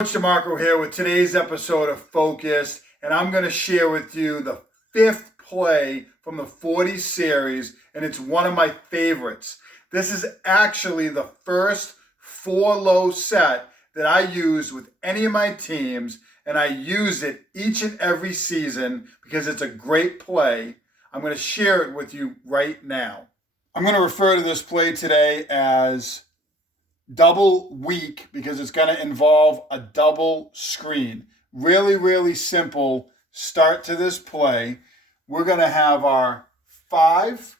Coach DeMarco here with today's episode of Focused, and I'm going to share with you the fifth play from the 40 series, and it's one of my favorites. This is actually the first 4-low set that I use with any of my teams, and I use it each and every season because it's a great play. I'm going to share it with you right now. I'm going to refer to this play today as double weak because it's going to involve a double screen. Really simple start to this play. We're going to have our 5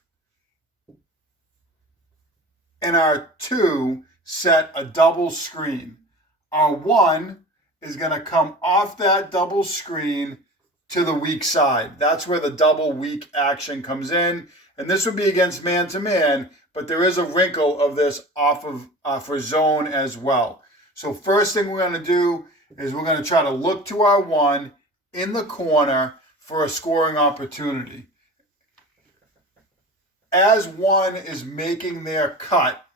and our 2 set a double screen. Our 1 is going to come off that double screen to the weak side. That's where the double weak action comes in. And this would be against man-to-man, but there is a wrinkle of this off of for zone as well. So first thing we're going to do is we're going to try to look to our 1 in the corner for a scoring opportunity. As 1 is making their cut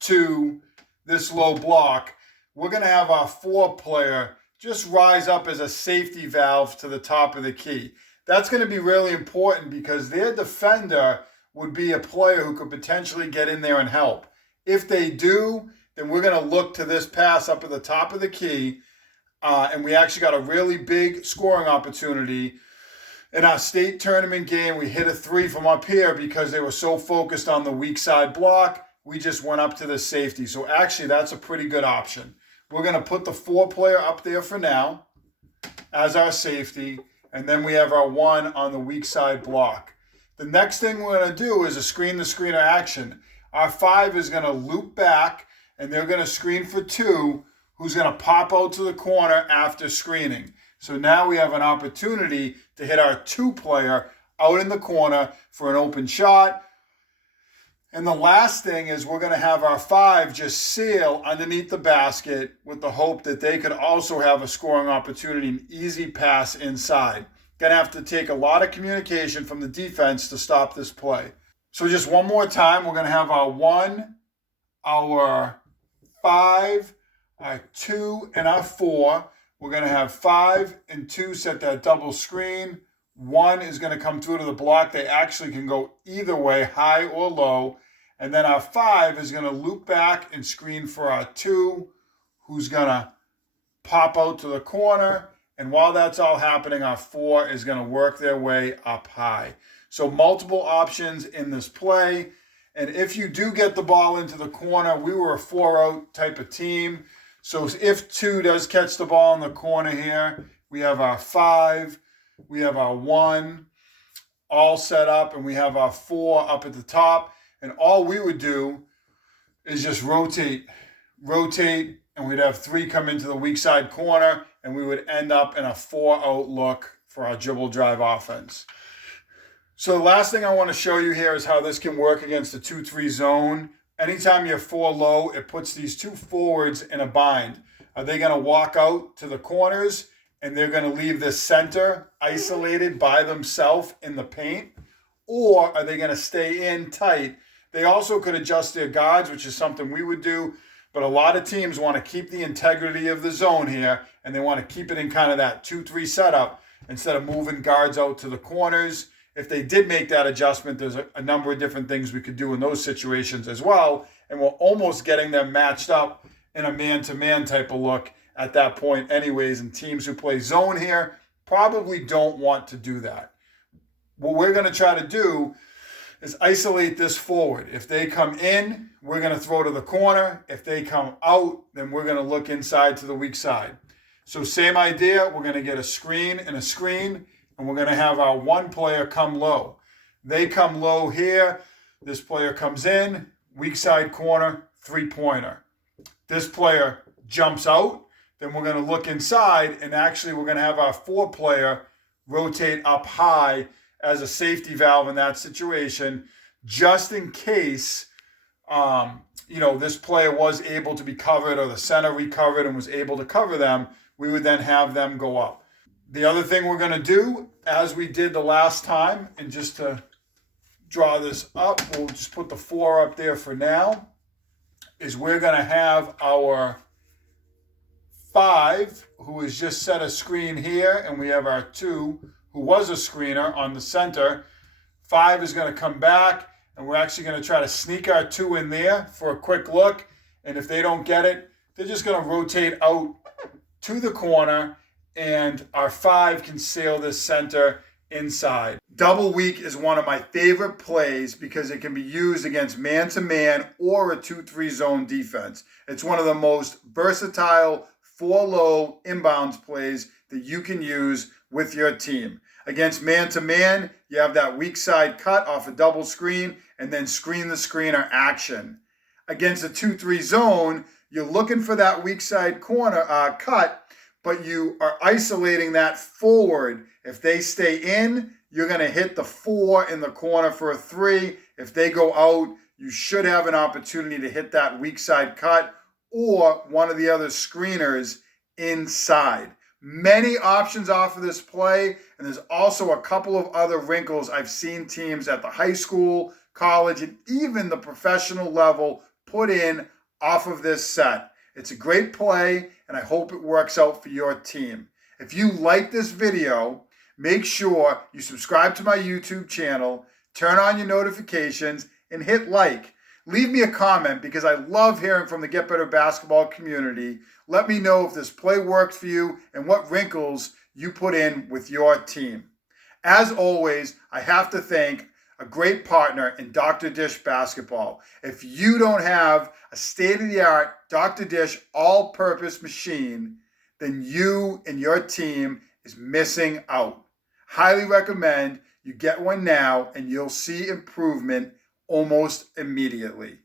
to this low block, we're going to have our 4 player just rise up as a safety valve to the top of the key. That's going to be really important because their defender would be a player who could potentially get in there and help. If they do, then we're going to look to this pass up at the top of the key, and we actually got a really big scoring opportunity. In our state tournament game, we hit a 3 from up here because they were so focused on the weak side block. We just went up to the safety. So actually, that's a pretty good option. We're going to put the 4 player up there for now as our safety. And then we have our 1 on the weak side block. The next thing we're going to do is a screen-to-screener action. Our 5 is going to loop back, and they're going to screen for 2, who's going to pop out to the corner after screening. So now we have an opportunity to hit our 2 player out in the corner for an open shot. And the last thing is we're going to have our 5 just sail underneath the basket with the hope that they could also have a scoring opportunity, an easy pass inside. Going to have to take a lot of communication from the defense to stop this play. So just one more time, we're going to have our 1, our 5, our 2, and our 4. We're going to have 5 and 2 set that double screen. 1 is going to come through to the block. They actually can go either way, high or low. And then our 5 is going to loop back and screen for our 2, who's going to pop out to the corner. And while that's all happening, our 4 is going to work their way up high. So multiple options in this play. And if you do get the ball into the corner, we were a 4-out type of team. So if 2 does catch the ball in the corner here, we have our 5. We have our 1 all set up, and we have our 4 up at the top. And all we would do is just rotate, and we'd have 3 come into the weak side corner, and we would end up in a 4-out look for our dribble drive offense. So the last thing I want to show you here is how this can work against the 2-3 zone. Anytime you're 4 low, it puts these 2 forwards in a bind. Are they going to walk out to the corners and they're going to leave the center isolated by themselves in the paint? Or are they going to stay in tight? They also could adjust their guards, which is something we would do. But a lot of teams want to keep the integrity of the zone here, and they want to keep it in kind of that 2-3 setup instead of moving guards out to the corners. If they did make that adjustment, there's a number of different things we could do in those situations as well. And we're almost getting them matched up in a man-to-man type of look at that point anyways. And teams who play zone here probably don't want to do that. What we're going to try to do is isolate this forward. If they come in, we're going to throw to the corner. If they come out, then we're going to look inside to the weak side. So same idea, we're going to get a screen and a screen, and we're going to have our 1 player come low. They come low here. This player comes in, weak side corner, 3-pointer. This player jumps out. Then we're going to look inside, and actually we're going to have our 4 player rotate up high as a safety valve in that situation, just in case, this player was able to be covered or the center recovered and was able to cover them. We would then have them go up. The other thing we're going to do, as we did the last time, and just to draw this up, we'll just put the 4 up there for now. is we're going to have our 5, who has just set a screen here, and we have our 2, who was a screener on the center. 5 is going to come back, and we're actually going to try to sneak our 2 in there for a quick look. And if they don't get it, they're just going to rotate out to the corner, and our 5 can sail this center inside. Double weak is one of my favorite plays because it can be used against man-to-man or a 2-3 zone defense. It's one of the most versatile 4-low inbounds plays that you can use with your team. Against man-to-man, you have that weak side cut off a double screen and then screen the screener action. Against a 2-3 zone, you're looking for that weak side corner cut, but you are isolating that forward. If they stay in, you're going to hit the 4 in the corner for a 3. If they go out, you should have an opportunity to hit that weak side cut or one of the other screeners inside. Many options off of this play, and there's also a couple of other wrinkles I've seen teams at the high school, college, and even the professional level put in off of this set. It's a great play, and I hope it works out for your team. If you like this video, make sure you subscribe to my YouTube channel, turn on your notifications, and hit like. Leave me a comment because I love hearing from the Get Better Basketball community. Let me know if this play works for you and what wrinkles you put in with your team. As always, I have to thank a great partner in Dr. Dish Basketball. If you don't have a state-of-the-art Dr. Dish all-purpose machine, then you and your team is missing out. Highly recommend you get one now and you'll see improvement almost immediately.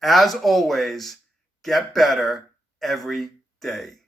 As always, get better every day.